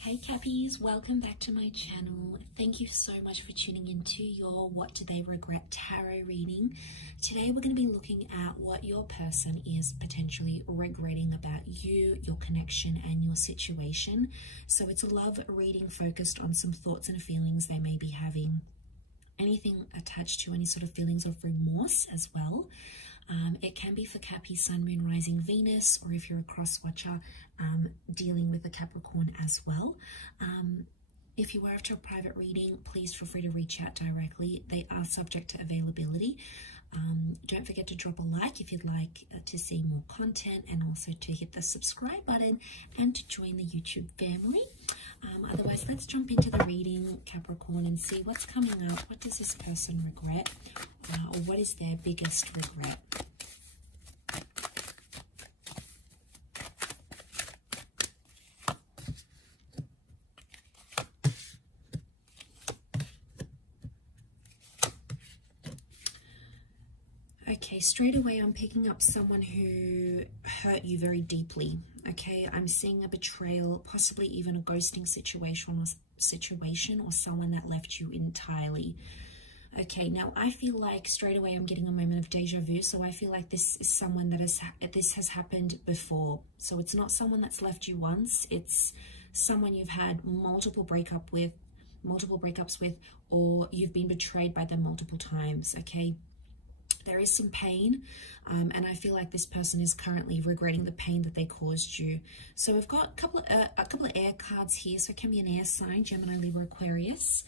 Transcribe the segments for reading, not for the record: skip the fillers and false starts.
Hey Cappies, welcome back to my channel. Thank you so much for tuning into your What Do They Regret tarot reading. Today we're going to be looking at what your person is potentially regretting about you, your connection and your situation. So it's a love reading focused on some thoughts and feelings they may be having. Anything attached to any sort of feelings of remorse as well. It can be for Cappi, Sun, Moon, Rising, Venus, or if you're a cross watcher, dealing with a Capricorn as well. If you are after a private reading, please feel free to reach out directly. They are subject to availability. Don't forget to drop a like if you'd like to see more content, and also to hit the subscribe button and to join the YouTube family. Otherwise, let's jump into the reading, Capricorn, and see what's coming up. What does this person regret? Or what is their biggest regret? Okay, straight away I'm picking up someone who hurt you very deeply. Okay, I'm seeing a betrayal, possibly even a ghosting situation or someone that left you entirely. Okay, now I feel like straight away I'm getting a moment of deja vu. So I feel like this is someone that this has happened before. So it's not someone that's left you once. It's someone you've had multiple breakups with, or you've been betrayed by them multiple times. Okay. There is some pain, and I feel like this person is currently regretting the pain that they caused you. So we've got a couple of air cards here. So it can be an air sign, Gemini, Libra, Aquarius,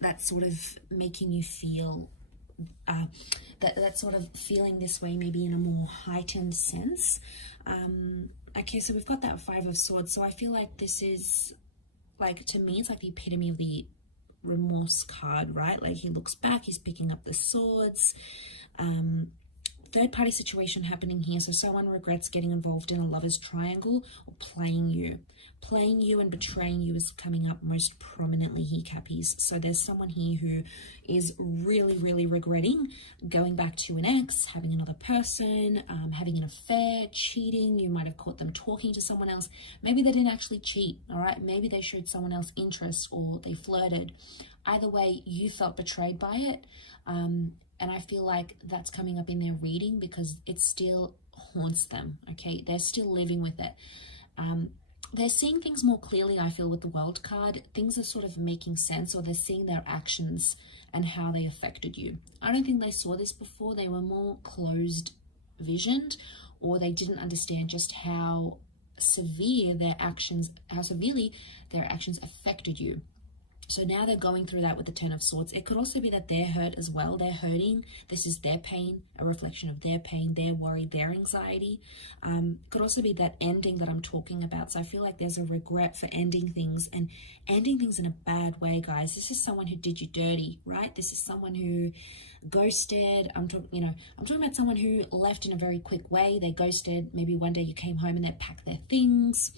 that's sort of making you feel that's sort of feeling this way, maybe in a more heightened sense. Okay, so we've got that Five of Swords. So I feel like this is, like, to me, it's like the epitome of the remorse card, right? Like, he looks back, he's picking up the swords. Third party situation happening here. So someone regrets getting involved in a lover's triangle or playing you and betraying you is coming up most prominently here, Cappies. So there's someone here who is really regretting going back to an ex, having another person, having an affair, cheating. You might have caught them talking to someone else. Maybe they didn't actually cheat, all right? Maybe they showed someone else interest, or they flirted. Either way, you felt betrayed by it. And I feel like that's coming up in their reading because it still haunts them, okay? They're still living with it. They're seeing things more clearly, I feel, with the World card. Things are sort of making sense, or they're seeing their actions and how they affected you. I don't think they saw this before. They were more closed visioned, or they didn't understand just how severely their actions affected you. So now they're going through that with the Ten of Swords. It could also be that they're hurt as well. They're hurting. This is their pain, a reflection of their pain, their worry, their anxiety. Could also be that ending that I'm talking about. So I feel like there's a regret for ending things, and ending things in a bad way, guys. This is someone who did you dirty, right? This is someone who ghosted. I'm talking about someone who left in a very quick way. They ghosted. Maybe one day you came home and they packed their things.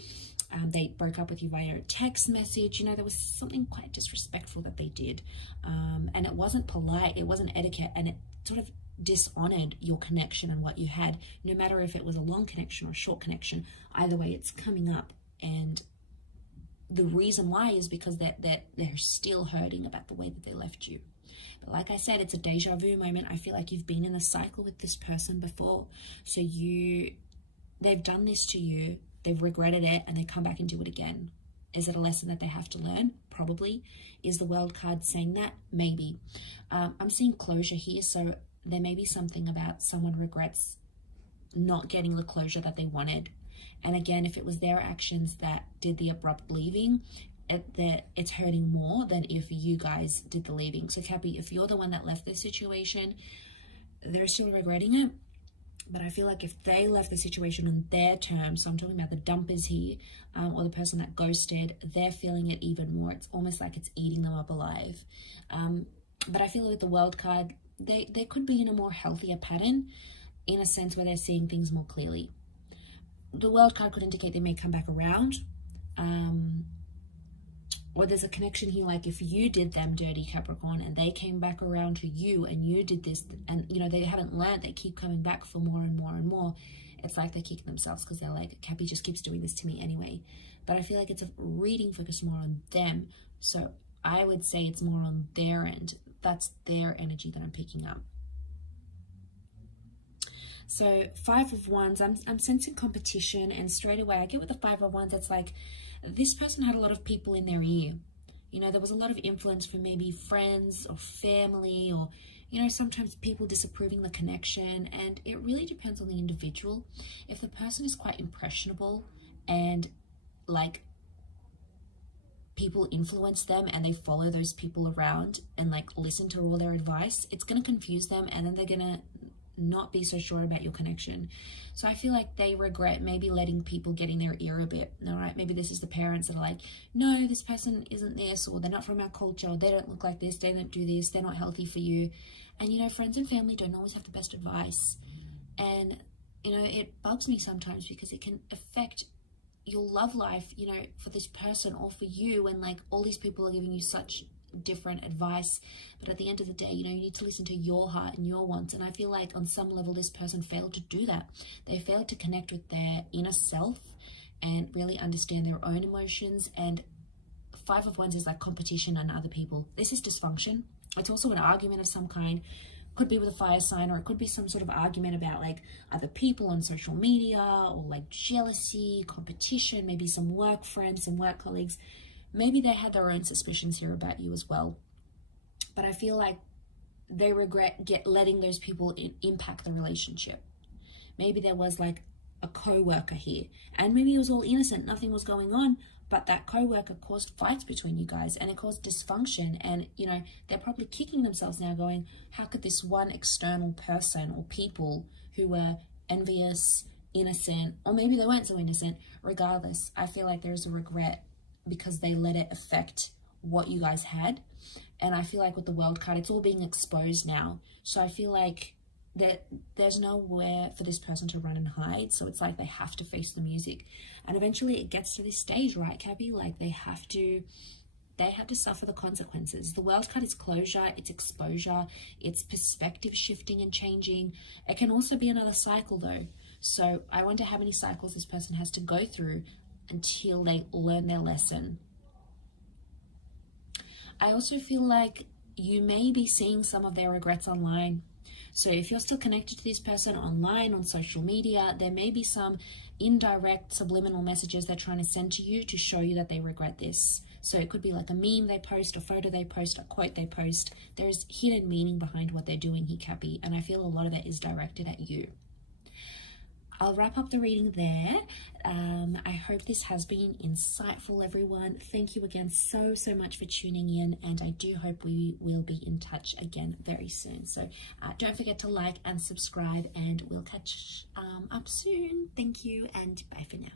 They broke up with you via a text message. You know, there was something quite disrespectful that they did. And it wasn't polite, it wasn't etiquette, and it sort of dishonored your connection and what you had, no matter if it was a long connection or a short connection. Either way, it's coming up. And the reason why is because they're still hurting about the way that they left you. But like I said, it's a deja vu moment. I feel like you've been in a cycle with this person before. So they've done this to you. They've regretted it, and they come back and do it again. Is it a lesson that they have to learn? Probably. Is the World card saying that? Maybe. I'm seeing closure here, so there may be something about someone regrets not getting the closure that they wanted. And again, if it was their actions that did the abrupt leaving, it's hurting more than if you guys did the leaving. So Cappi, if you're the one that left this situation, they're still regretting it. But I feel like if they left the situation on their terms, so I'm talking about the dumpers here, or the person that ghosted, they're feeling it even more. It's almost like it's eating them up alive. But I feel with the World card, they could be in a more healthier pattern, in a sense where they're seeing things more clearly. The World card could indicate they may come back around. Or there's a connection here, like if you did them dirty, Capricorn, and they came back around to you and you did this, and you know, they haven't learned, they keep coming back for more and more and more. it's like they're kicking themselves because they're like, Cappy just keeps doing this to me anyway. But I feel like it's a reading focused more on them. So I would say it's more on their end. That's their energy that I'm picking up. So 5 of Wands, I'm sensing competition, and straight away I get with the 5 of Wands, it's like this person had a lot of people in their ear. You know, there was a lot of influence from maybe friends or family, or, you know, sometimes people disapproving the connection, and it really depends on the individual. If the person is quite impressionable and like people influence them and they follow those people around and like listen to all their advice, it's going to confuse them, and then they're going to not be so sure about your connection. So I feel like they regret maybe letting people get in their ear a bit. All right, maybe this is the parents that are like, no, this person isn't this, or they're not from our culture, or they don't look like this, they don't do this, they're not healthy for you. And you know, friends and family don't always have the best advice. And you know, it bugs me sometimes because it can affect your love life, you know, for this person or for you, when like all these people are giving you such different advice. But at the end of the day, you know, you need to listen to your heart and your wants. And I feel like on some level this person failed to do that. They failed to connect with their inner self and really understand their own emotions. And 5 of Wands is like competition and other people. This is dysfunction. It's also an argument of some kind. Could be with a fire sign, or it could be some sort of argument about like other people on social media, or like jealousy, competition, maybe some work friends, some work colleagues. Maybe they had their own suspicions here about you as well. But I feel like they regret letting those people impact the relationship. Maybe there was like a co-worker here, and maybe it was all innocent, nothing was going on, but that co-worker caused fights between you guys, and it caused dysfunction. And you know, they're probably kicking themselves now going, how could this one external person or people who were envious, innocent, or maybe they weren't so innocent, regardless, I feel like there's a regret because they let it affect what you guys had. And I feel like with the World card, it's all being exposed now. So I feel like that there's nowhere for this person to run and hide. So it's like they have to face the music. And eventually it gets to this stage, right, Cappy? Like they have to suffer the consequences. The World card is closure, it's exposure, it's perspective shifting and changing. It can also be another cycle though. So I wonder how many cycles this person has to go through until they learn their lesson. I also feel like you may be seeing some of their regrets online. So if you're still connected to this person online, on social media, there may be some indirect subliminal messages they're trying to send to you to show you that they regret this. So it could be like a meme they post, a photo they post, a quote they post. There's hidden meaning behind what they're doing here, Cappy, and I feel a lot of it is directed at you. I'll wrap up the reading there. I hope this has been insightful, everyone. Thank you again so much for tuning in, and I do hope we will be in touch again very soon. So don't forget to like and subscribe, and we'll catch up soon. Thank you, and bye for now.